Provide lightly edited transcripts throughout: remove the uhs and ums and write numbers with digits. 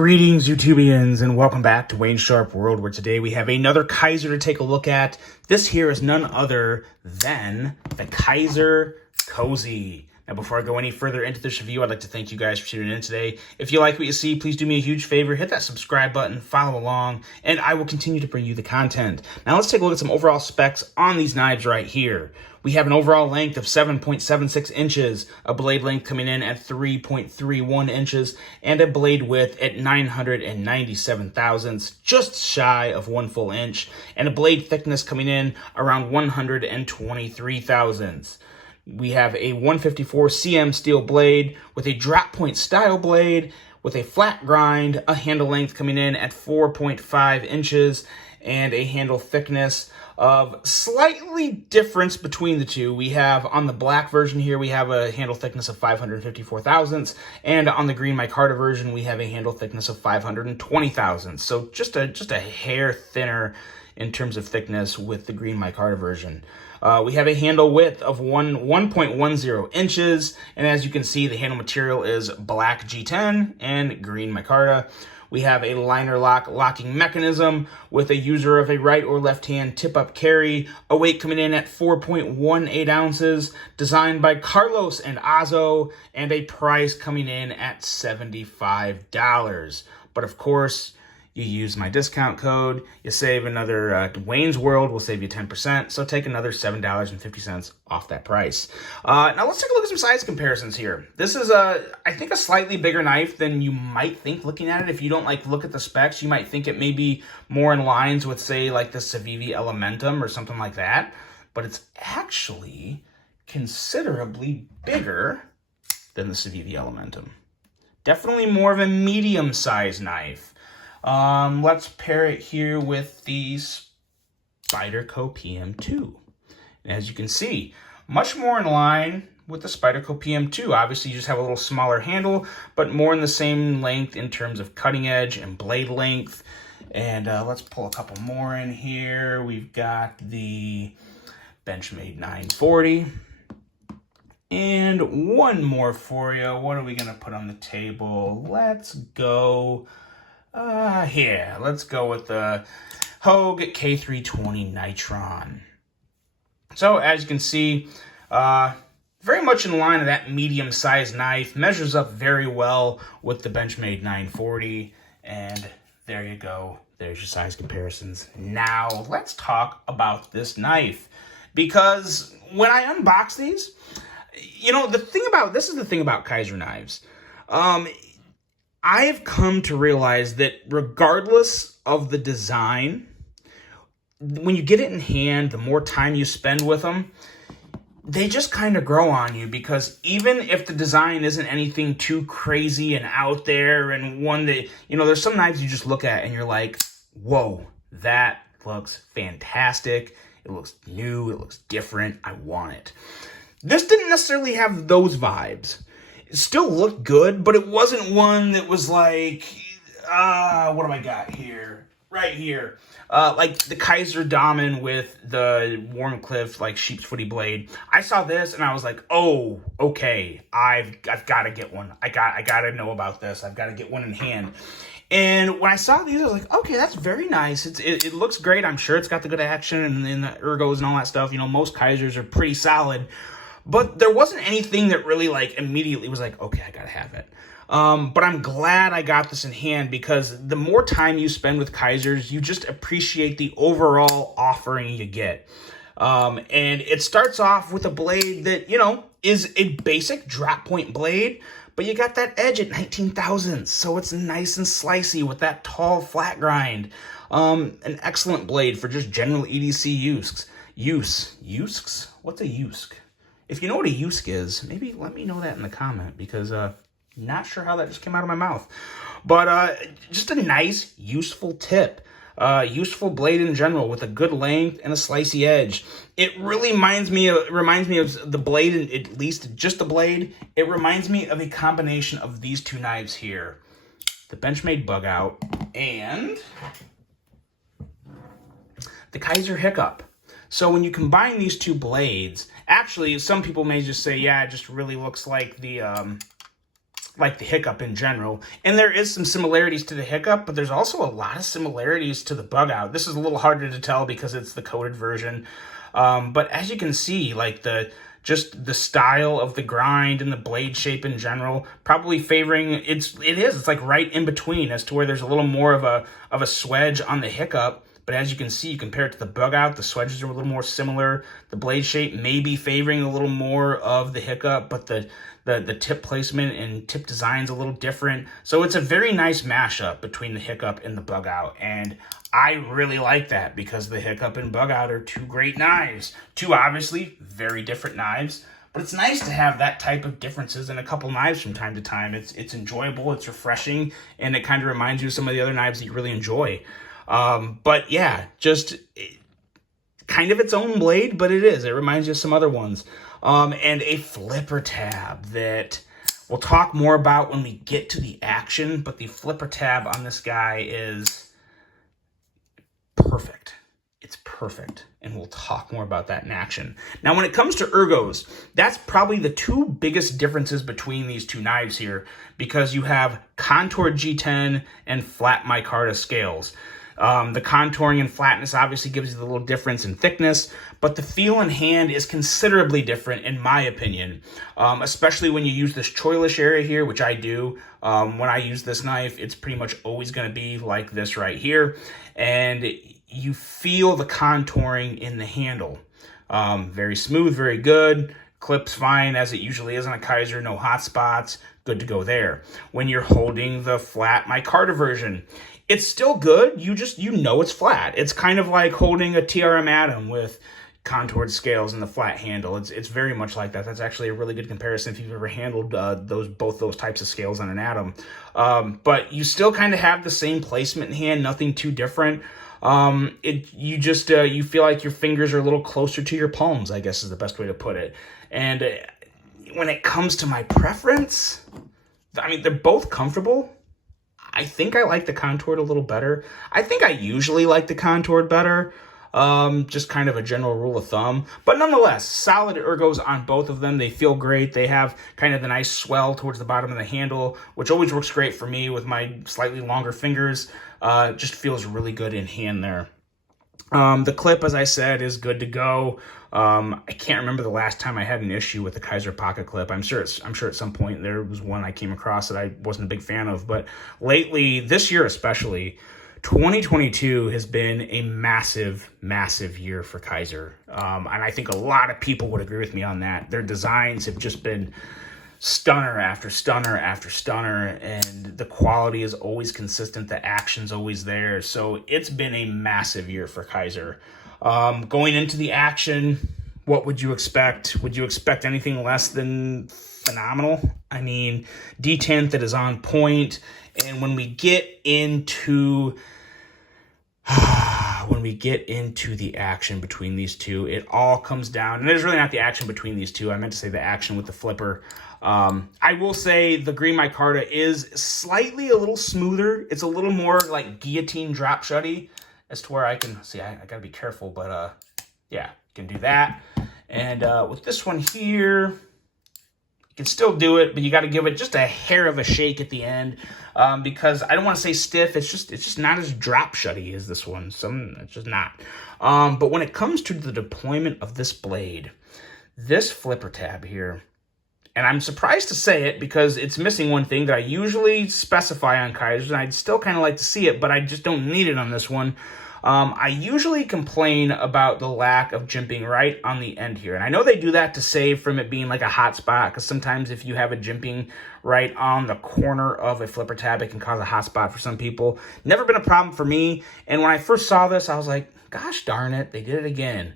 Greetings, YouTubians, and welcome back to Wayne Sharp World, where today we have another Kizer to take a look at. This here is none other than the Kizer Cozy. Now, before I go any further into this review, I'd like to thank you guys for tuning in today. If you like what you see, please do me a huge favor, hit that subscribe button, follow along, and I will continue to bring you the content. Now, let's take a look at some overall specs on these knives right here. We have an overall length of 7.76 inches, a blade length coming in at 3.31 inches, and a blade width at 997 thousandths, just shy of 1 full inch, and a blade thickness coming in around 123 thousandths. We have a 154 cm steel blade with a drop point style blade with a flat grind, a handle length coming in at 4.5 inches, and a handle thickness of slightly difference between the two. We have on the black version here, we have a handle thickness of 554 thousandths, and on the green micarta version, we have a handle thickness of 520 thousandths. So just a hair thinner in terms of thickness with the green micarta version. We have a handle width of 1.10 inches, and as you can see, the handle material is black G10 and green micarta. We have a liner lock locking mechanism with a user of a right or left hand tip-up carry, a weight coming in at 4.18 ounces, designed by Carlos and Azo, and a price coming in at $75. But of course, you use my discount code, you save another, Wayne's World will save you 10%, so take another $7.50 off that price. Now let's take a look at some size comparisons here. This is, I think, a slightly bigger knife than you might think looking at it. If you don't, look at the specs, you might think it may be more in lines with, say, like the Civivi Elementum or something like that, but it's actually considerably bigger than the Civivi Elementum. Definitely more of a medium-sized knife. Let's pair it here with the Spyderco PM2. And as you can see, much more in line with the Spyderco PM2. Obviously, you just have a little smaller handle, but more in the same length in terms of cutting edge and blade length. And let's pull a couple more in here. We've got the Benchmade 940. And one more for you. What are we going to put on the table? Let's go... here, let's go with the Hogue K320 Nitron. So, as you can see, very much in line of that medium-sized knife, measures up very well with the Benchmade 940, and there you go. There's your size comparisons. Now, let's talk about this knife, because when I unbox these, you know, this is the thing about Kizer knives. I have come to realize that regardless of the design, when you get it in hand, the more time you spend with them, they just kind of grow on you, because even if the design isn't anything too crazy and out there, and one that, you know, there's some knives you just look at and you're like, whoa, that looks fantastic. It looks new. It looks different. I want it. This didn't necessarily have those vibes. It still looked good, but it wasn't one that was like, what do I got here? Right here. Like the Kizer Damen with the Warncliffe, sheep's footy blade. I saw this and I was like, oh, okay, I've got to get one. I got to know about this. I've got to get one in hand. And when I saw these, I was like, okay, that's very nice. It looks great. I'm sure it's got the good action and the ergos and all that stuff. You know, most Kizers are pretty solid. But there wasn't anything that really, immediately was like, okay, I gotta have it. But I'm glad I got this in hand, because the more time you spend with Kizers, you just appreciate the overall offering you get. And it starts off with a blade that, you know, is a basic drop point blade, but you got that edge at 19 thousandths, so it's nice and slicey with that tall flat grind. An excellent blade for just general EDC use. Usks? What's a usk? If you know what a usk is, maybe let me know that in the comment, because not sure how that just came out of my mouth. But just a nice, useful tip. Useful blade in general with a good length and a slicey edge. It really reminds me of the blade, at least just the blade. It reminds me of a combination of these two knives here. The Benchmade Bug Out and the Kizer Hiccup. So when you combine these two blades, actually, some people may just say, yeah, it just really looks like the like the hiccup in general. And there is some similarities to the hiccup, but there's also a lot of similarities to the bug out. This is a little harder to tell because it's the coated version. But as you can see, like just the style of the grind and the blade shape in general, probably favoring, it's like right in between, as to where there's a little more of a swedge on the hiccup. But as you can see, you compare it to the bug out, the swedges are a little more similar. The blade shape may be favoring a little more of the hiccup, but the tip placement and tip design's a little different. So it's a very nice mashup between the hiccup and the bug out. And I really like that because the hiccup and bug out are two great knives. Two obviously very different knives, but it's nice to have that type of differences in a couple knives from time to time. It's enjoyable, it's refreshing, and it kind of reminds you of some of the other knives that you really enjoy. But yeah, just kind of its own blade, but it reminds you of some other ones. And a flipper tab that we'll talk more about when we get to the action, but the flipper tab on this guy is perfect. It's perfect, and we'll talk more about that in action. Now, when it comes to ergos, that's probably the two biggest differences between these two knives here, because you have contoured G10 and flat micarta scales. The contouring and flatness obviously gives you the little difference in thickness, but the feel in hand is considerably different, in my opinion, especially when you use this choilish area here, which I do. When I use this knife, it's pretty much always going to be like this right here, and you feel the contouring in the handle. Very smooth, very good. Clips fine, as it usually is on a Kizer, no hot spots, good to go there. When you're holding the flat micarta version, it's still good, you know it's flat. It's kind of like holding a TRM Atom with contoured scales and the flat handle. It's very much like that. That's actually a really good comparison if you've ever handled both those types of scales on an Atom. But you still kind of have the same placement in hand, nothing too different. You feel like your fingers are a little closer to your palms, I guess is the best way to put it. And when it comes to my preference, I mean, they're both comfortable. I think I like the contoured a little better. I think I usually like the contoured better. Just kind of a general rule of thumb. But nonetheless, solid ergos on both of them. They feel great. They have kind of the nice swell towards the bottom of the handle, which always works great for me with my slightly longer fingers. Just feels really good in hand there. The clip, as I said, is good to go. I can't remember the last time I had an issue with the Kizer pocket clip. I'm sure at some point there was one I came across that I wasn't a big fan of. But lately, this year especially, 2022 has been a massive, massive year for Kizer. And I think a lot of people would agree with me on that. Their designs have just been stunner after stunner after stunner, and the quality is always consistent. The action's always there. So it's been a massive year for Kizer. Going into the action, what would you expect? Would you expect anything less than phenomenal? I mean, detent that is on point. And when we get into the action between these two, it all comes down, and there's really not the action between these two. I meant to say the action with the flipper. I will say the green micarta is slightly a little smoother. It's a little more like guillotine drop shutty, as to where I can see. I gotta be careful, but yeah, you can do that. And with this one here, you can still do it, but you got to give it just a hair of a shake at the end, because I don't want to say stiff. It's just not as drop shutty as this one. It's just not. But when it comes to the deployment of this blade, this flipper tab here, and I'm surprised to say it because it's missing one thing that I usually specify on Kizers, and I'd still kind of like to see it, but I just don't need it on this one. I usually complain about the lack of jimping right on the end here. And I know they do that to save from it being like a hot spot, because sometimes if you have a jimping right on the corner of a flipper tab, it can cause a hot spot for some people. Never been a problem for me. And when I first saw this, I was like, gosh darn it, they did it again.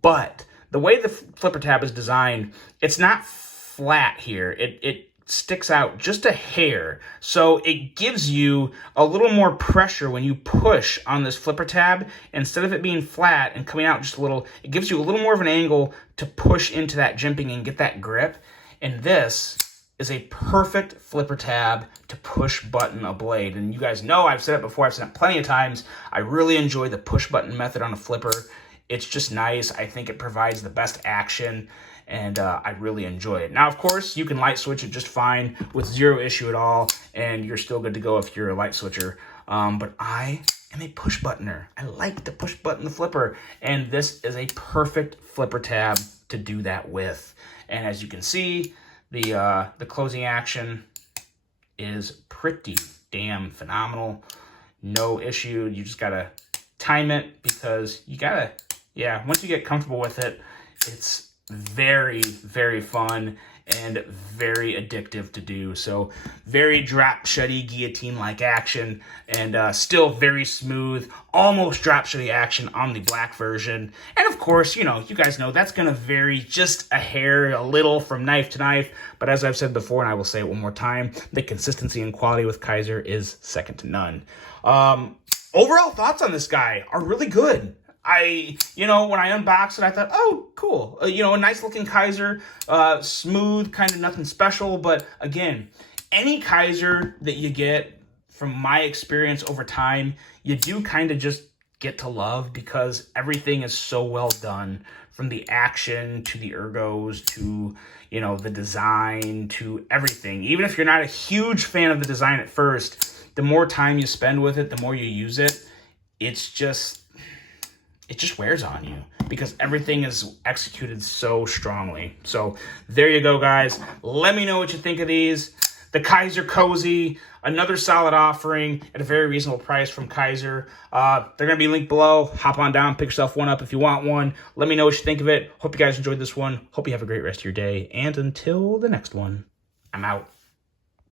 But the way the flipper tab is designed, it's not flat here. It sticks out just a hair, so it gives you a little more pressure when you push on this flipper tab. Instead of it being flat and coming out just a little, it gives you a little more of an angle to push into that jimping and get that grip. And this is a perfect flipper tab to push button a blade. And you guys know, I've said it before, I've said it plenty of times, I really enjoy the push button method on a flipper. It's just nice. I think it provides the best action. and I really enjoy it. Now, of course, you can light switch it just fine with zero issue at all, and you're still good to go if you're a light switcher. But I am a push buttoner. I like to push button the flipper, and this is a perfect flipper tab to do that with. And as you can see, the closing action is pretty damn phenomenal. No issue. You just gotta time it, because you gotta, yeah, once you get comfortable with it, it's very, very fun and very addictive to do. So very drop shutty guillotine-like action, and still very smooth, almost drop shutty action on the black version. And of course, you know, you guys know that's going to vary just a hair, a little from knife to knife. But as I've said before, and I will say it one more time, the consistency and quality with Kizer is second to none. Overall thoughts on this guy are really good. You know, when I unboxed it, I thought, oh, cool. You know, a nice looking Kizer, smooth, kind of nothing special. But again, any Kizer that you get, from my experience over time, you do kind of just get to love, because everything is so well done, from the action to the ergos to, you know, the design to everything. Even if you're not a huge fan of the design at first, the more time you spend with it, the more you use it, it just wears on you, because everything is executed so strongly. So there you go, guys. Let me know what you think of these. The Kizer Cozy, another solid offering at a very reasonable price from Kizer. They're going to be linked below. Hop on down, pick yourself one up if you want one. Let me know what you think of it. Hope you guys enjoyed this one. Hope you have a great rest of your day. And until the next one, I'm out.